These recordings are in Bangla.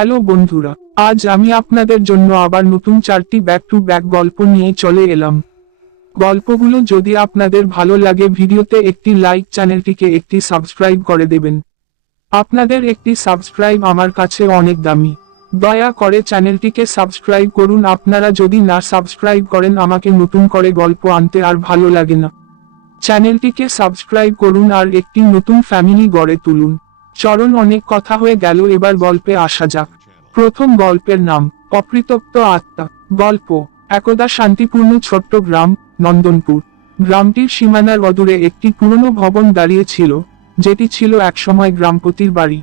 হ্যালো বন্ধুরা, আজ আমি আপনাদের জন্য আবার নতুন 4টি ব্যাক টু ব্যাক গল্প নিয়ে চলে এলাম। গল্পগুলো যদি আপনাদের ভালো লাগে ভিডিওতে একটি লাইক, চ্যানেলটিকে একটি সাবস্ক্রাইব করে দেবেন। আপনাদের একটি সাবস্ক্রাইব আমার কাছে অনেক দামি। দয়া করে চ্যানেলটিকে সাবস্ক্রাইব করুন। আপনারা যদি না সাবস্ক্রাইব করেন আমাকে নতুন করে গল্প আনতে আর ভালো লাগে না। চ্যানেলটিকে সাবস্ক্রাইব করুন আর একটি নতুন ফ্যামিলি গড়ে তুলুন। চরণ অনেক কথা হয়ে গেল, এবার গল্পে আসা যাক। প্রথম গল্পের নাম অপরিত্যক্ত আত্মা। গল্প। একদা শান্তিপূর্ণ ছোট্ট গ্রাম, নন্দনপুর। গ্রামটির সীমানার অদূরে একটি পুরনো ভবন দাঁড়িয়ে ছিল, যেটি ছিল একসময় গ্রামপতির বাড়ি।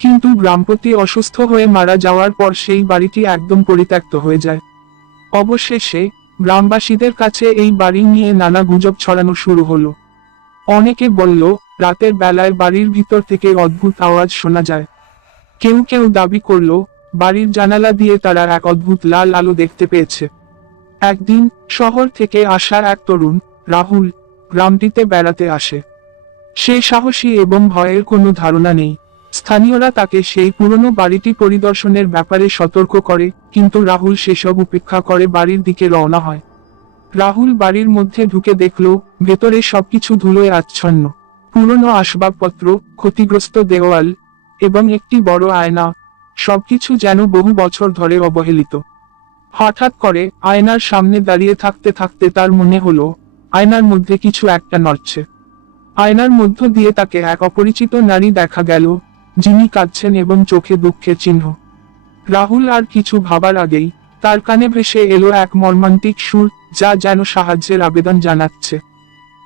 কিন্তু গ্রামপতি অসুস্থ হয়ে মারা যাওয়ার পর সেই বাড়িটি একদম পরিত্যক্ত হয়ে যায়। অবশেষে গ্রামবাসীদের কাছে এই বাড়ি নিয়ে নানা গুজব ছড়ানো শুরু হলো। অনেকে বলল, রাতের বেলায় বাড়ির ভিতর থেকে অদ্ভুত আওয়াজ শোনা যায়। কেউ কেউ দাবি করল, বাড়ির জানালা দিয়ে তারা এক অদ্ভুত লাল আলো দেখতে পেয়েছে। একদিন শহর থেকে আসা এক তরুণ, রাহুল, গ্রামটিতে বেড়াতে আসে। সে সাহসী এবং ভয়ের কোনো ধারণা নেই। স্থানীয়রা তাকে সেই পুরনো বাড়িটি পরিদর্শনের ব্যাপারে সতর্ক করে, কিন্তু রাহুল সেসব উপেক্ষা করে বাড়ির দিকে রওনা হয়। রাহুল বাড়ির মধ্যে ঢুকে দেখল, ভেতরে সবকিছু ধুলোয় আচ্ছন্ন। পুরনো আসবাবপত্র, ক্ষতিগ্রস্ত দেওয়াল এবং একটি বড় আয়না, সবকিছু যেন বহু বছর ধরে অবহেলিত। হঠাৎ করে আয়নার সামনে দাঁড়িয়ে থাকতে থাকতে তার মনে হলো, আয়নার মধ্যে কিছু একটা নড়ছে। আয়নার মধ্য দিয়ে তাকে এক অপরিচিত নারী দেখা গেল, যিনি কাঁদছেন এবং চোখে দুঃখের চিহ্ন। রাহুল আর কিছু ভাবার আগেই তার কানে ভেসে এলো এক মর্মান্তিক সুর, যা যেন সাহায্যের আবেদন জানাচ্ছে।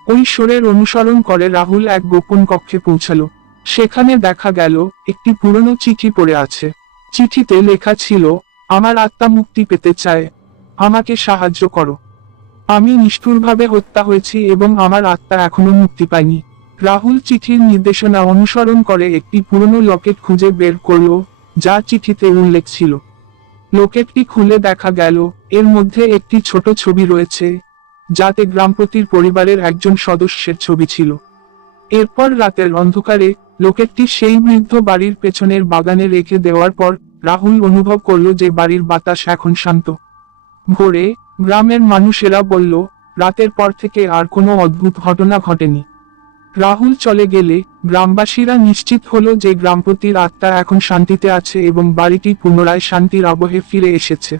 ওই সুরের অনুসরণ করে রাহুল এক গোপন কক্ষে পৌঁছালো। সেখানে দেখা গেল একটি পুরনো চিঠি পড়ে আছে। চিঠিতে লেখা ছিল, আমার আত্মা মুক্তি পেতে চায়, আমাকে সাহায্য করো। আমি নিষ্ঠুরভাবে হত্যা হয়েছি এবং আমার আত্মা এখনো মুক্তি পায়নি। রাহুল চিঠির নির্দেশনা অনুসরণ করে একটি পুরনো লকেট খুঁজে বের করলো, যা চিঠিতে উল্লেখ ছিল। লকেটটি খুলে দেখা গেল, এর মধ্যে একটি ছোট ছবি রয়েছে, যাতে গ্রামপতির পরিবারের একজন সদস্যের ছবি ছিল। এরপর রাতের অন্ধকারে লকেটটি সেই বৃদ্ধ বাড়ির পেছনের বাগানে রেখে দেওয়ার পর রাহুল অনুভব করল যে বাড়ির বাতাস এখন শান্ত। ভোরে গ্রামের মানুষেরা বলল, রাতের পর থেকে আর কোনো অদ্ভুত ঘটনা ঘটেনি। রাহুল চলে গেলে গ্রামবাসীরা নিশ্চিত হলো যে গ্রামপতির আত্মা এখন শান্তিতে আছে এবং বাড়িটি পুনরায় শান্তির আবহে ফিরে এসেছে।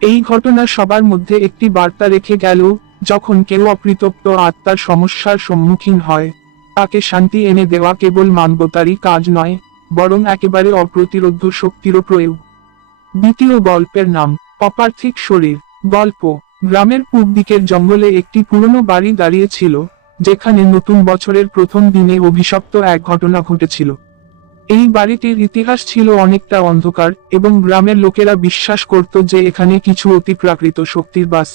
এই ঘটনা সবার মধ্যে একটি বার্তা রেখে গেল, যখন কেউ অপরিত্যক্ত আত্মার সমস্যার সম্মুখীন হয়, তাকে শান্তি এনে দেওয়া কেবল মানবতারই কাজ নয়, বরং একেবারে অপ্রতিরোধ্য শক্তিরও প্রয়োগ। দ্বিতীয় গল্পের নাম অপার্থিক শরীর। গল্প। গ্রামের পূর্ব দিকের জঙ্গলে একটি পুরনো বাড়ি দাঁড়িয়ে ছিল, যেখানে নতুন বছরের প্রথম দিনে অভিশপ্ত এক ঘটনা ঘটেছিল। এই বাড়িটির ইতিহাস ছিল অনেকটা অন্ধকার এবং গ্রামের লোকেরা বিশ্বাস করত যে এখানে কিছু অতিপ্রাকৃত শক্তির বাস।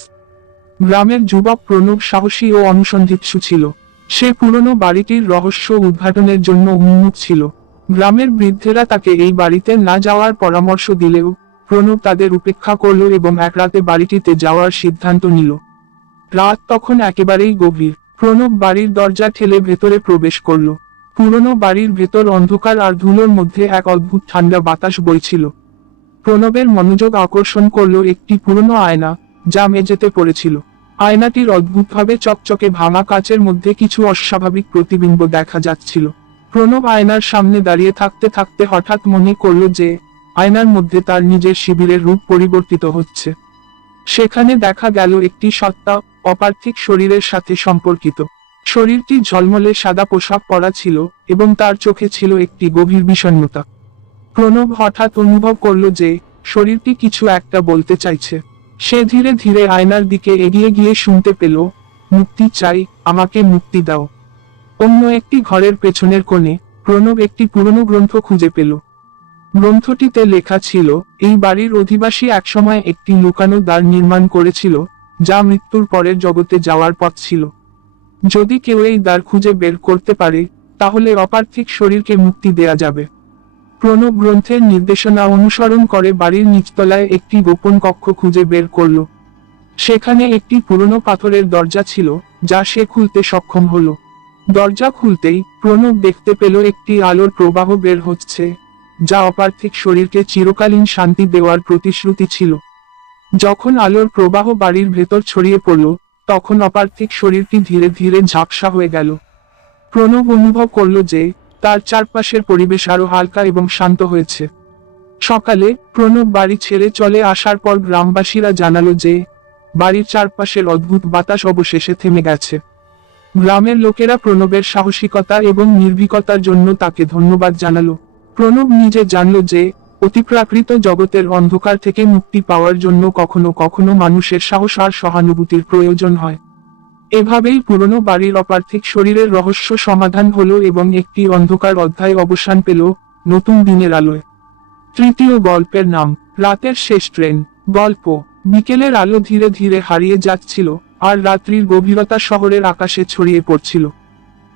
গ্রামের যুবক প্রণব সাহসী ও অনুসন্ধিৎসু ছিল। সে পুরনো বাড়িটির রহস্য উদ্ঘাটনের জন্য উন্মুখ ছিল। গ্রামের বৃদ্ধেরা তাকে এই বাড়িতে না যাওয়ার পরামর্শ দিলেও প্রণব তাদের উপেক্ষা করল এবং এক রাতে বাড়িটিতে যাওয়ার সিদ্ধান্ত নিল। রাত তখন একেবারেই গভীর। প্রণব বাড়ির দরজা ঠেলে ভেতরে প্রবেশ করল। পুরনো বাড়ির ভেতর অন্ধকার আর ধুলোর মধ্যে এক অদ্ভুত ঠান্ডা বাতাস বইছিল। প্রণবের মনোযোগ আকর্ষণ করল একটি পুরনো আয়না, যা মেঝেতে পড়েছিল। আয়নাটির অদ্ভুতভাবে চকচকে ভাঙা কাচের মধ্যে কিছু অস্বাভাবিক প্রতিবিম্ব দেখা যাচ্ছিল। প্রণব আয়নার সামনে দাঁড়িয়ে থাকতে থাকতে হঠাৎ মনে করল যে আয়নার মধ্যে তার নিজের শিবিরের রূপ পরিবর্তিত হচ্ছে। সেখানে দেখা গেল একটি সত্তা, অপার্থিক শরীরের সাথে সম্পর্কিত। শরীরটি ঝলমলে সাদা পোশাক পরা ছিল এবং তার চোখে ছিল একটি গভীর বিষণ্ণতা। প্রণব হঠাৎ অনুভব করল যে শরীরটি কিছু একটা বলতে চাইছে। সে ধীরে ধীরে আয়নার দিকে এগিয়ে গিয়ে শুনতে পেল, মুক্তি চাই, আমাকে মুক্তি দাও। অন্য একটি ঘরের পেছনের কোণে প্রণব একটি পুরনো গ্রন্থ খুঁজে পেল। গ্রন্থটিতে লেখা ছিল, এই বাড়ির অধিবাসী একসময় একটি লুকানো দ্বার নির্মাণ করেছিল, যা মৃত্যুর পরের জগতে যাওয়ার পথ ছিল। যদি কেউ এই দ্বার খুঁজে বের করতে পারে, তাহলে অপার্থিক শরীরকে মুক্তি দেয়া যাবে। প্রণব গ্রন্থের নির্দেশনা অনুসরণ করে বাড়ির নিচতলায় একটি গোপন কক্ষ খুঁজে বের করল। সেখানে একটি পুরনো পাথরের দরজা ছিল, যা সে খুলতে সক্ষম হলো। দরজা খুলতেই প্রণব দেখতে পেল একটি আলোর প্রবাহ বের হচ্ছে, যা অপার্থিক শরীরকে চিরকালীন শান্তি দেওয়ার প্রতিশ্রুতি ছিল। যখন আলোর প্রবাহ বাড়ির ভেতর ছড়িয়ে পড়ল, তখন অপার্থিক শরীরটি ধীরে ধীরে ঝাপসা হয়ে গেল। প্রণব অনুভব করল যে তার চারপাশের পরিবেশ আরো হালকা এবং শান্ত হয়েছে। সকালে প্রণব বাড়ি ছেড়ে চলে আসার পর গ্রামবাসীরা জানালো যে বাড়ির চারপাশের অদ্ভুত বাতাস অবশেষে থেমে গেছে। গ্রামের লোকেরা প্রণবের সাহসিকতা এবং নির্ভীকতার জন্য তাকে ধন্যবাদ জানালো। প্রণব নিজে জানল যে অতিপ্রাকৃত জগতের অন্ধকার থেকে মুক্তি পাওয়ার জন্য কখনো কখনো মানুষের সাহস আর সহানুভূতির প্রয়োজন হয়। এভাবেই পুরনো বাড়ির অপার্থিক শরীরের রহস্য সমাধান হলো এবং একটি অন্ধকার অধ্যায় অবসান পেল নতুন দিনের আলোয়। তৃতীয় গল্পের নাম রাতের শেষ ট্রেন। গল্প। বিকেলের আলো ধীরে ধীরে হারিয়ে যাচ্ছিল, আর রাত্রির গভীরতা শহরের আকাশে ছড়িয়ে পড়ছিল।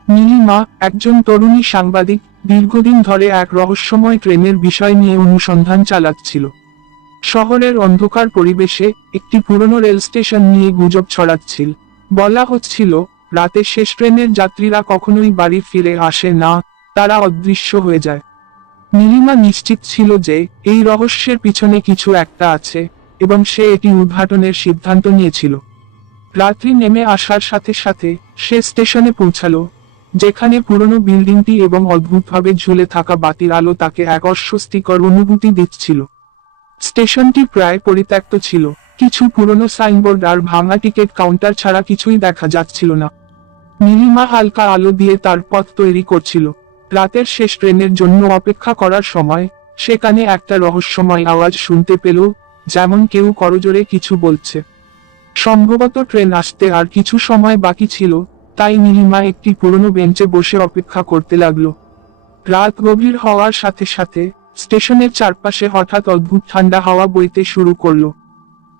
নীলিমা, একজন তরুণী সাংবাদিক, দীর্ঘদিন ধরে এক রহস্যময় ট্রেনের বিষয় নিয়ে অনুসন্ধান চালাচ্ছিল। শহরের অন্ধকার পরিবেশে একটি পুরনো রেল স্টেশন নিয়ে গুজব ছড়াচ্ছিল। বলা হচ্ছিল রাতে শেষ ট্রেনের যাত্রীরা কখনোই বাড়ি ফিরে আসে না, তারা অদৃশ্য হয়ে যায়। নীলিমা নিশ্চিত ছিল যে এই রহস্যের পিছনে কিছু একটা আছে, এবং সে এটি উদ্ঘাটনের সিদ্ধান্ত নিয়েছিল। রাত্রি নেমে আসার সাথে সাথে সে স্টেশনে পৌঁছালো, যেখানে পুরনো বিল্ডিংটি এবং অদ্ভুতভাবে ঝুলে থাকা বাতির আলো তাকে এক অস্বস্তিকর অনুভূতি দিচ্ছিল। স্টেশনটি প্রায় পরিত্যক্ত ছিল, কিছু পুরনো সাইনবোর্ড আর ভাঙা টিকিট কাউন্টার ছাড়া কিছুই দেখা যাচ্ছিল না। নীলিমা হালকা আলো দিয়ে তার পথ তৈরি করছিল। রাতের শেষ ট্রেনের জন্য অপেক্ষা করার সময় সেখানে একটা রহস্যময় আওয়াজ শুনতে পেল, যেমন কেউ করজোরে কিছু বলছে। সম্ভবত ট্রেন আসতে আর কিছু সময় বাকি ছিল, তাই নীলিমা একটি পুরনো বেঞ্চে বসে অপেক্ষা করতে লাগলো। রাত গভীর হওয়ার সাথে সাথে স্টেশনের চারপাশে হঠাৎ অদ্ভুত ঠান্ডা হাওয়া বইতে শুরু করলো।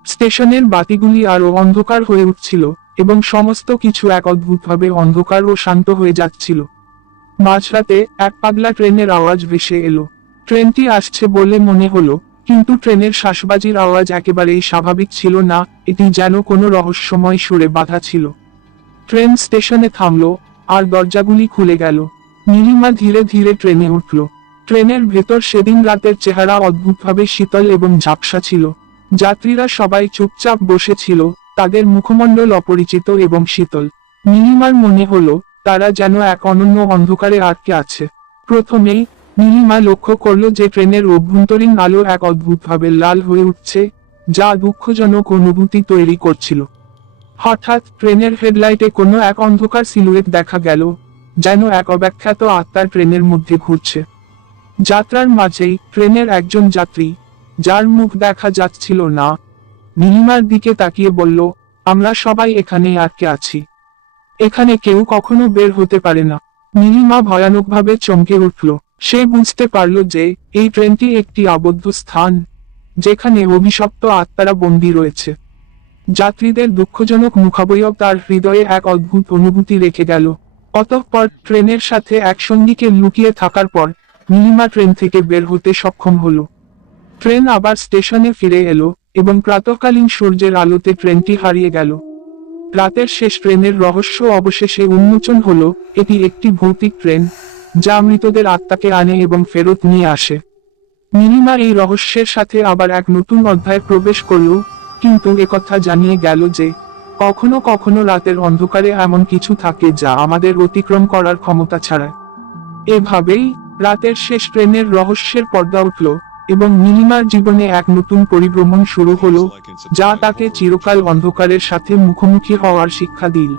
স্টেশনের বাতিগুলি আরো অন্ধকার হয়ে উঠছিল, এবং সমস্ত কিছু এক অদ্ভুতভাবে অন্ধকার ও শান্ত হয়ে যাচ্ছিল। মাঝরাতে এক পাগলা ট্রেনের আওয়াজ ভেসে এলো। ট্রেনটি আসছে বলে মনে হলো, কিন্তু ট্রেনের শ্বাসবাজির আওয়াজ একেবারেই স্বাভাবিক ছিল না, এটি যেন কোনো রহস্যময় সুরে বাঁধা ছিল। ট্রেন স্টেশনে থামলো, আর দরজাগুলি খুলে গেল। নীলিমা ধীরে ধীরে ট্রেনে উঠল। ট্রেনের ভেতর সেদিন রাতের চেহারা অদ্ভুতভাবে শীতল এবং ঝাপসা ছিল। যাত্রীরা সবাই চুপচাপ বসেছিল, তাদের মুখমণ্ডল অপরিচিত এবং শীতল। নীলিমার মনে হলো তারা যেন এক অনন্য অন্ধকারে আটকে আছে। প্রথমেই নীলিমা লক্ষ্য করল যে ট্রেনের অভ্যন্তরীণ আলো এক অদ্ভুতভাবে লাল হয়ে উঠছে, যা দুঃখজনক অনুভূতি তৈরি করছিল। হঠাৎ ট্রেনের হেডলাইটে কোনো এক অন্ধকার সিলুয়েট দেখা গেল, যেন এক অব্যাখ্যাত আত্মা ট্রেনের মধ্যে ঘুরছে। যাত্রার মাঝেই ট্রেনের একজন যাত্রী, যার মুখ দেখা যাচ্ছিল না, নীলিমার দিকে তাকিয়ে বলল, আমরা সবাই এখানে আটকে আছি। এখানে কেউ কখনো বের হতে পারে না। নীলিমা ভয়ানকভাবে চমকে উঠল। সে বুঝতে পারল যে এই ট্রেনটি একটি আবদ্ধ স্থান, যেখানে অভিশপ্ত আত্মারা বন্দী রয়েছে। যাত্রীদের দুঃখজনক মুখাবয়ব তার হৃদয়ে এক অদ্ভুত অনুভূতি রেখে গেল। অতঃপর ট্রেনের সাথে এক সঙ্গীকে লুকিয়ে থাকার পর নীলিমা ট্রেন থেকে বের হতে সক্ষম হলো। ট্রেন আবার স্টেশনে ফিরে এলো, এবং প্রাতঃকালীন সূর্যের আলোতে ট্রেনটি হারিয়ে গেল। রাতের শেষ ট্রেনের রহস্য অবশেষে উন্মোচন হলো, এটি একটি ভৌতিক ট্রেন, যা মৃতদের আত্মাকে আনে এবং ফেরত নিয়ে আসে। নীলিমা এই রহস্যের সাথে আবার এক নতুন অধ্যায়ে প্রবেশ করল, কিন্তু একথা জানিয়ে গেল যে কখনো কখনো রাতের অন্ধকারে এমন কিছু থাকে যা আমাদের অতিক্রম করার ক্ষমতা ছাড়ায়। এভাবেই রাতের শেষ ট্রেনের রহস্যের পর্দা উঠল, এবং নীলিমার জীবনে এক নতুন পরিভ্রমণ শুরু হলো, যা তাকে চিরকাল অন্ধকারের সাথে মুখোমুখি হওয়ার শিক্ষা দিল।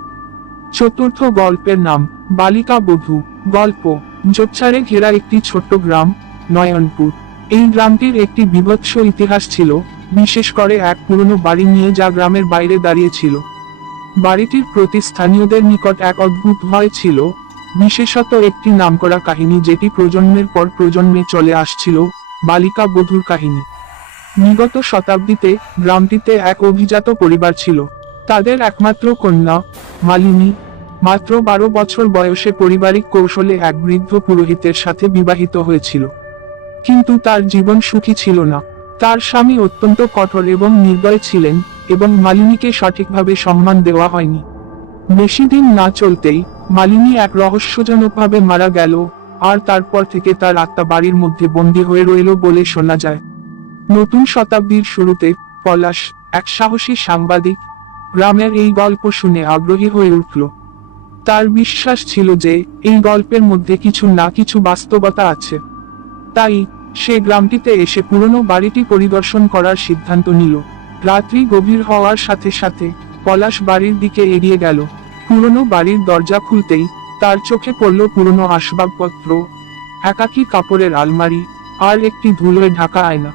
চতুর্থ গল্পের নাম বালিকা বধূ। গল্প। ঝোপঝাড়ে ঘেরা একটি ছোট্ট গ্রাম, নয়নপুর। এই গ্রামটির একটি বীভৎস ইতিহাস ছিল, বিশেষ করে এক পুরনো বাড়ি নিয়ে যা গ্রামের বাইরে দাঁড়িয়ে ছিল। বাড়িটির প্রতি স্থানীয়দের নিকট এক অদ্ভুত ভয় ছিল, বিশেষত একটি নামকরা কাহিনী যেটি প্রজন্মের পর প্রজন্মে চলে আসছিল, বালিকা বধূর কাহিনী। বিগত শতাব্দীতে গ্রামটিতে এক অভিজাত পরিবার ছিল। তাদের একমাত্র কন্যা মালিনী মাত্র 12 বছর বয়সে পারিবারিক কৌশলে এক বৃদ্ধ পুরোহিতের সাথে বিবাহিত হয়েছিল। কিন্তু তার জীবন সুখী ছিল না। তার স্বামী অত্যন্ত কঠোর এবং নির্দয় ছিলেন, এবং মালিনীকে সঠিকভাবে সম্মান দেওয়া হয়নি। বেশি দিন না চলতেই মালিনী এক রহস্যজনকভাবে মারা গেল, আর তারপর থেকে তার আত্মা বাড়ির মধ্যে বন্দী হয়ে রইল বলে শোনা যায়। নতুন শতাব্দীর শুরুতে পলাশ, এক সাহসী সাংবাদিক, গ্রামের এই গল্প শুনে আগ্রহী হয়ে উঠল। তার বিশ্বাস ছিল যে এই গল্পের মধ্যে কিছু না কিছু বাস্তবতা আছে। তাই সে গ্রামটিতে এসে পুরনো বাড়িটি পরিদর্শন করার সিদ্ধান্ত নিল। রাত্রি গভীর হওয়ার সাথে সাথে পলাশ বাড়ির দিকে এগিয়ে গেল। পুরনো বাড়ির দরজা খুলতেই তার চোখে পড়ল পুরনো আসবাবপত্র, একাকী কাপড়ের আলমারি, আর একটি ধুলোয় ঢাকা আয়না।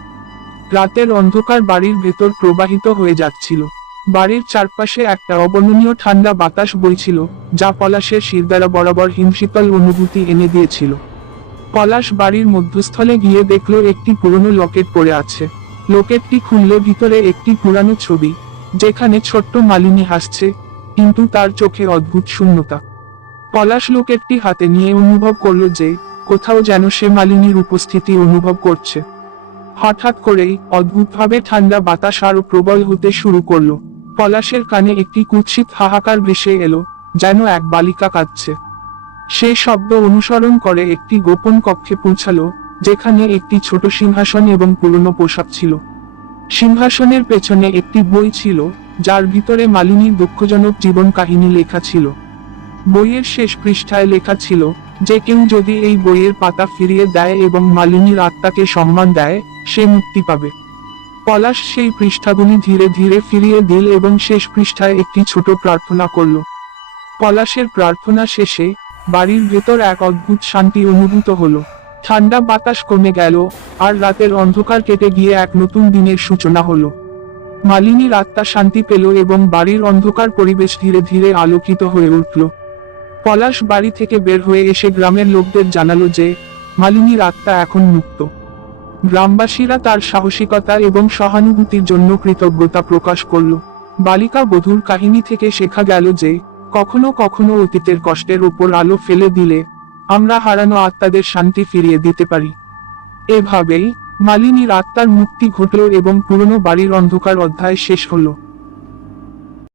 রাতের অন্ধকার বাড়ির ভেতর প্রবাহিত হয়ে যাচ্ছিল। বাড়ির চারপাশে একটা অবর্ণনীয় ঠান্ডা বাতাস বইছিল, যা পলাশের শিরদাঁড়া বরাবর হিমশীতল অনুভূতি এনে দিয়েছিল। পলাশ বাড়ির মধ্যস্থলে গিয়ে দেখল একটি পুরনো লকেট পড়ে আছে। লকেটটি খুললে ভিতরে একটি পুরানো ছবি, যেখানে ছোট্ট মালিনী হাসছে, কিন্তু তার চোখে অদ্ভুত শূন্যতা। পলাশ লকেটটি হাতে নিয়ে অনুভব করলো যে কোথাও যেন সে মালিনীর উপস্থিতি অনুভব করছে। হঠাৎ করেই অদ্ভুতভাবে ঠান্ডা বাতাস আরো প্রবল হতে শুরু করলো। পলাশের কানে একটি কুৎসিত হাহাকার ভেসে এলো, যেন এক বালিকা কাঁদছে। সে শব্দ অনুসরণ করে একটি গোপন কক্ষে পৌঁছালো, যেখানে একটি ছোট সিংহাসন এবং পুরনো পোশাক ছিল। সিংহাসনের পেছনে একটি বই ছিল, যার ভিতরে মালিনীর দুঃখজনক জীবন কাহিনী লেখা ছিল। বইয়ের শেষ পৃষ্ঠায় লেখা ছিল যে কেউ যদি এই বইয়ের পাতা ফিরিয়ে দেয় এবং মালিনীর আত্মাকে সম্মান দেয়, সে মুক্তি পাবে। পলাশ সেই পৃষ্ঠাগুলি ধীরে ধীরে ফিরিয়ে দিল এবং শেষ পৃষ্ঠায় একটি ছোট প্রার্থনা করল। পলাশের প্রার্থনা শেষে বাড়ির ভেতর এক অদ্ভুত শান্তি অনুভূত হলো। ঠান্ডা বাতাস কমে গেল, আর রাতের অন্ধকার কেটে গিয়ে এক নতুন দিনের সূচনা হলো। মালিনীর আত্মা শান্তি পেল এবং বাড়ির অন্ধকার পরিবেশ ধীরে ধীরে আলোকিত হয়ে উঠল। পলাশ বাড়ি থেকে বের হয়ে এসে গ্রামের লোকদের জানালো যে মালিনীর আত্মা এখন মুক্ত। গ্রামবাসীরা তার সাহসিকতা এবং সহানুভূতির জন্য কৃতজ্ঞতা প্রকাশ করল। বালিকা বধূর কাহিনী থেকে শেখা গেল যে কখনো কখনো অতীতের কষ্টের উপর আলো ফেলে দিলে আমরা হারানো আত্মাদের শান্তি ফিরিয়ে দিতে পারি। এভাবেই মালিনীর আত্মার মুক্তি ঘটল এবং পুরনো বাড়ির অন্ধকার অধ্যায় শেষ হলো।